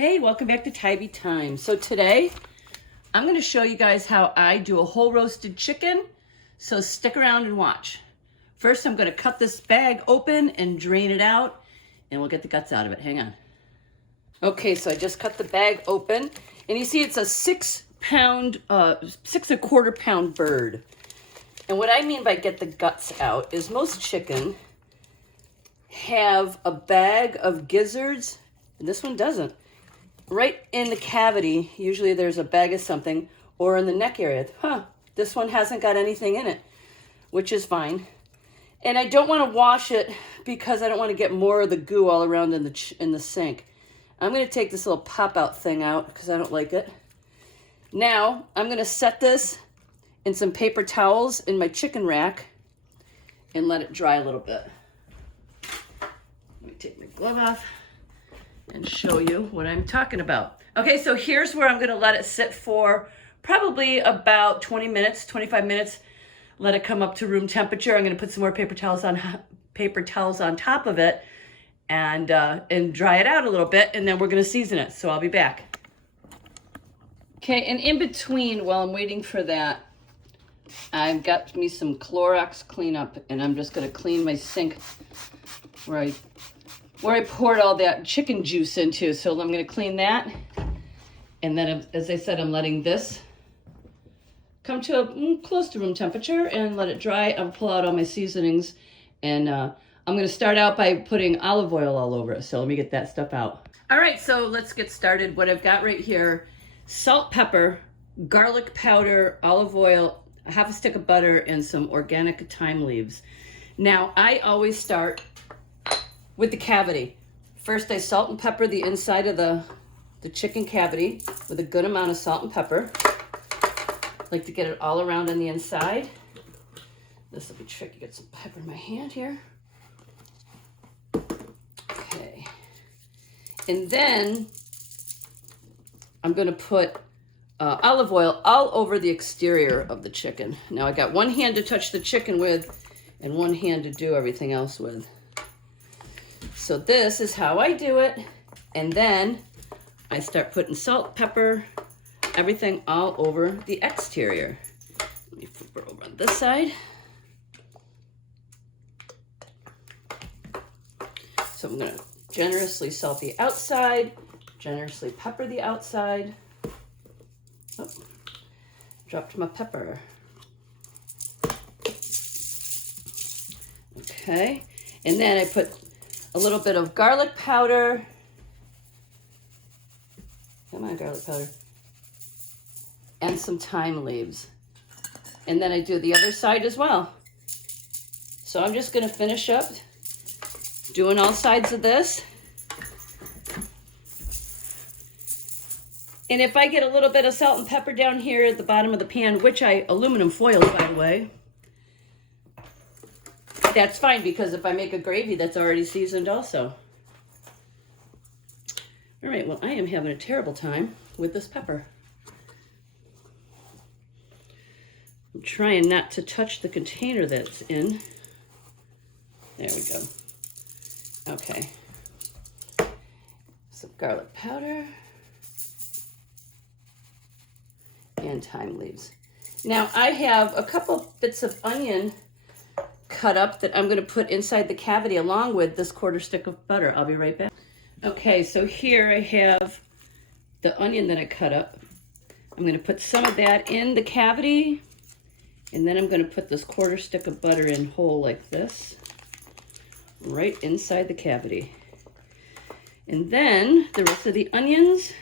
Hey, welcome back to Tybee Time. So today, I'm going to show you guys how I do a whole roasted chicken. So stick around and watch. First, I'm going to cut this bag open and drain it out, and we'll get the guts out of it. Hang on. Okay, so I just cut the bag open, and you see it's a 6 1/4 pound bird. And what I mean by get the guts out is most chicken have a bag of gizzards, and this one doesn't. Right in the cavity, usually there's a bag of something, or in the neck area. This one hasn't got anything in it, which is fine. And I don't want to wash it because I don't want to get more of the goo all around in the sink. I'm going to take this little pop-out thing out because I don't like it. Now, I'm going to set this in some paper towels in my chicken rack and let it dry a little bit. Let me take my glove off and show you what I'm talking about. Okay, so here's where I'm going to let it sit for probably about 20 minutes, 25 minutes. Let it come up to room temperature. I'm going to put some more paper towels on top of it and dry it out a little bit, and then we're going to season it. So I'll be back. Okay, and in between, while I'm waiting for that, I've got me some Clorox cleanup, and I'm just going to clean my sink where I poured all that chicken juice into. So I'm going to clean that. And then, as I said, I'm letting this come to close to room temperature and let it dry. I'll pull out all my seasonings. And I'm going to start out by putting olive oil all over it. So let me get that stuff out. All right, so let's get started. What I've got right here, salt, pepper, garlic powder, olive oil, a half a stick of butter, and some organic thyme leaves. Now, I always start with the cavity. First, I salt and pepper the inside of the chicken cavity with a good amount of salt and pepper. I like to get it all around on the inside. This will be tricky. Get some pepper in my hand here. Okay. And then I'm going to put olive oil all over the exterior of the chicken. Now, I got one hand to touch the chicken with and one hand to do everything else with. So this is how I do it. And then I start putting salt, pepper, everything all over the exterior. Let me flip her over on this side. So I'm going to generously salt the outside, generously pepper the outside. Oh, dropped my pepper. Okay, and then I put a little bit of garlic powder. Come on, garlic powder. And some thyme leaves. And then I do the other side as well. So I'm just going to finish up doing all sides of this. And if I get a little bit of salt and pepper down here at the bottom of the pan, which I aluminum foiled, by the way, that's fine, because if I make a gravy, that's already seasoned also. All right, well, I am having a terrible time with this pepper. I'm trying not to touch the container that's in. There we go. Okay. Some garlic powder and thyme leaves. Now, I have a couple bits of onion cut up that I'm going to put inside the cavity along with this 1/4 stick of butter. I'll be right back. Okay, so here I have the onion that I cut up. I'm going to put some of that in the cavity, and then I'm going to put this 1/4 stick of butter in whole like this, right inside the cavity. And then the rest of the onions,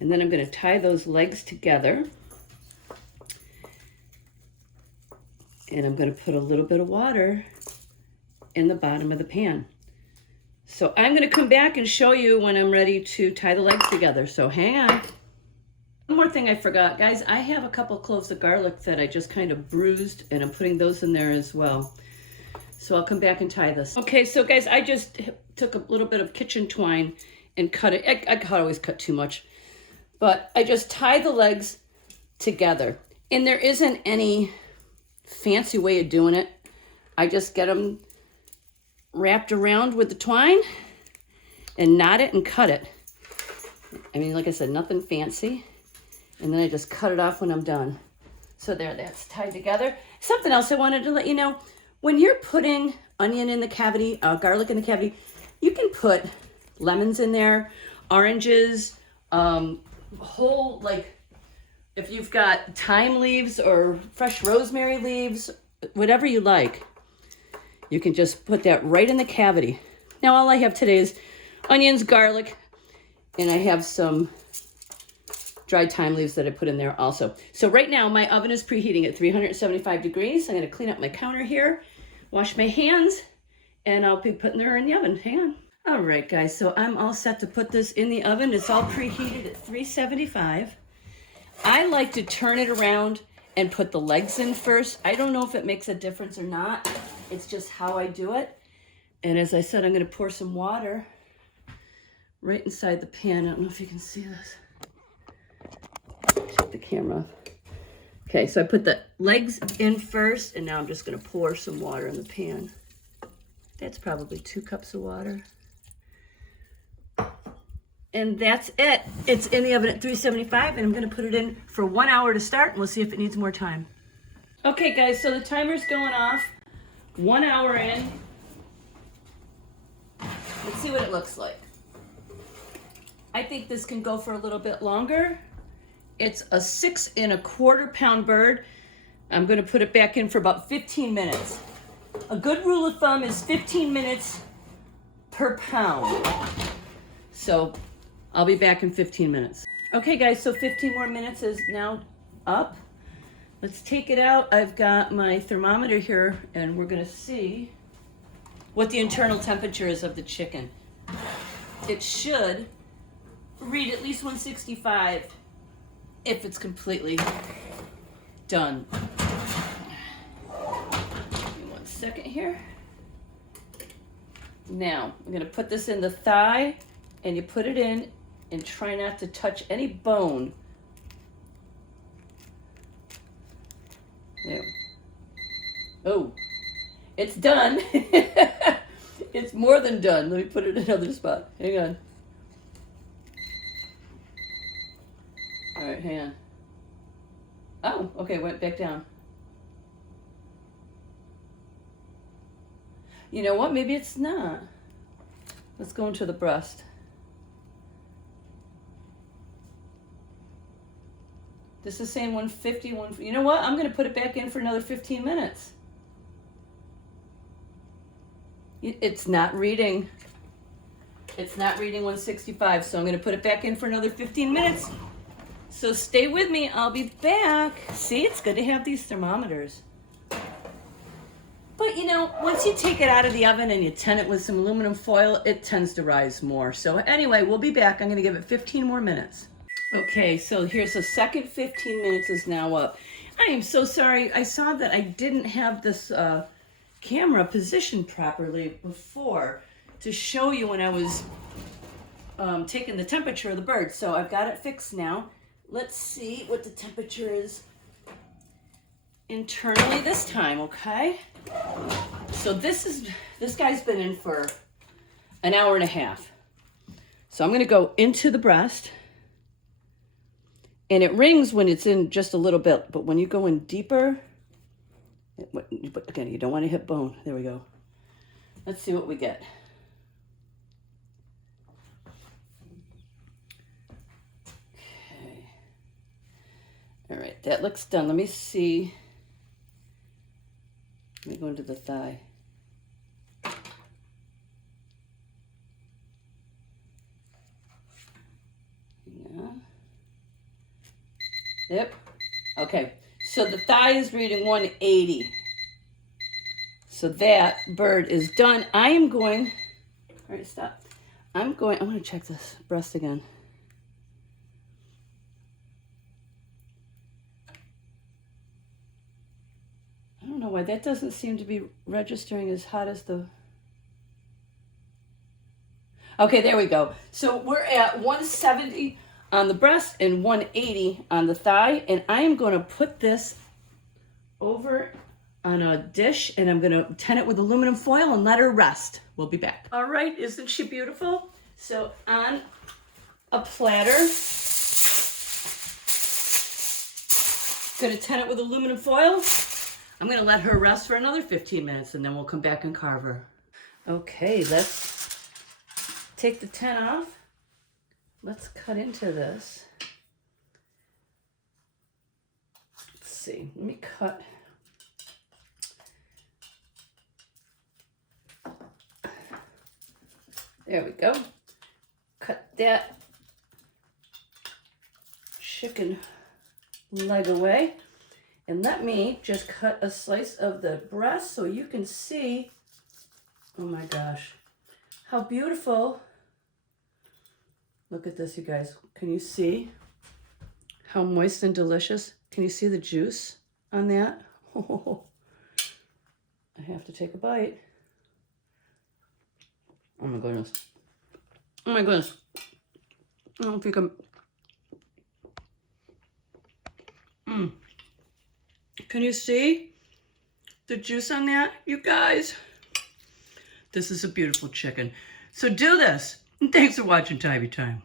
and then I'm going to tie those legs together. And I'm going to put a little bit of water in the bottom of the pan. So I'm going to come back and show you when I'm ready to tie the legs together. So hang on. One more thing I forgot. Guys, I have a couple cloves of garlic that I just kind of bruised, and I'm putting those in there as well. So I'll come back and tie this. Okay, so guys, I just took a little bit of kitchen twine and cut it. I always cut too much. But I just tie the legs together. And there isn't any fancy way of doing it. I just get them wrapped around with the twine, and knot it and cut it. I mean, like I said, nothing fancy. And then I just cut it off when I'm done. So there, that's tied together. Something else I wanted to let you know, when you're putting onion in the cavity, garlic in the cavity, you can put lemons in there, oranges, whole, like, if you've got thyme leaves or fresh rosemary leaves, whatever you like, you can just put that right in the cavity. Now all I have today is onions, garlic, and I have some dried thyme leaves that I put in there also. So right now my oven is preheating at 375 degrees. I'm going to clean up my counter here, wash my hands, and I'll be putting her in the oven. Hang on. All right, guys, so I'm all set to put this in the oven. It's all preheated at 375. I like to turn it around and put the legs in first. I don't know if it makes a difference or not. It's just how I do it. And as I said, I'm going to pour some water right inside the pan. I don't know if you can see this. Take the camera off. Okay, so I put the legs in first, and now I'm just going to pour some water in the pan. That's probably 2 cups of water. And that's it. It's in the oven at 375, and I'm going to put it in for 1 hour to start, and we'll see if it needs more time. Okay, guys, so the timer's going off. 1 hour in. Let's see what it looks like. I think this can go for a little bit longer. It's a 6 1/4 pound bird. I'm going to put it back in for about 15 minutes. A good rule of thumb is 15 minutes per pound. So I'll be back in 15 minutes. Okay, guys, so 15 more minutes is now up. Let's take it out. I've got my thermometer here, and we're going to see what the internal temperature is of the chicken. It should read at least 165 if it's completely done. Give me 1 second here. Now, I'm going to put this in the thigh, and you put it in and try not to touch any bone. There. Oh, it's done. It's more than done. Let me put it in another spot. Hang on. All right, hang on. Oh, okay, went back down. You know what? Maybe it's not. Let's go into the breast. This is saying 150. You know what? I'm going to put it back in for another 15 minutes. It's not reading. It's not reading 165, so I'm going to put it back in for another 15 minutes. So stay with me. I'll be back. See, it's good to have these thermometers. But, you know, once you take it out of the oven and you tin it with some aluminum foil, it tends to rise more. So anyway, we'll be back. I'm going to give it 15 more minutes. Okay, so here's the second 15 minutes is now up. I am so sorry. I saw that I didn't have this camera positioned properly before to show you when I was taking the temperature of the bird. So I've got it fixed now. Let's see what the temperature is internally this time, okay? So this guy's been in for an hour and a half. So I'm going to go into the breast. And it rings when it's in just a little bit, but when you go in deeper, again, you don't want to hit bone. There we go. Let's see what we get. Okay. All right, that looks done. Let me see. Let me go into the thigh. Yeah. Yep. Okay. So the thigh is reading 180. So that bird is done. I am going. All right, stop. I want to check this breast again. I don't know why that doesn't seem to be registering as hot as the. Okay, there we go. So we're at 170 on the breast and 180 on the thigh, and I am going to put this over on a dish, and I'm going to tin it with aluminum foil and let her rest. We'll be back. All right, isn't she beautiful? So on a platter, gonna tin it with aluminum foil. I'm gonna let her rest for another 15 minutes and then we'll come back and carve her. Okay, let's take the tin off. Let's cut into this. Let's see, let me cut. There we go. Cut that chicken leg away. And let me just cut a slice of the breast so you can see, oh my gosh, how beautiful. Look at this, you guys. Can you see how moist and delicious? Can you see the juice on that? Oh, I have to take a bite. Oh my goodness. Oh my goodness. I don't know if you can. Can you see the juice on that? You guys, this is a beautiful chicken. So do this. And thanks for watching Tybee Time.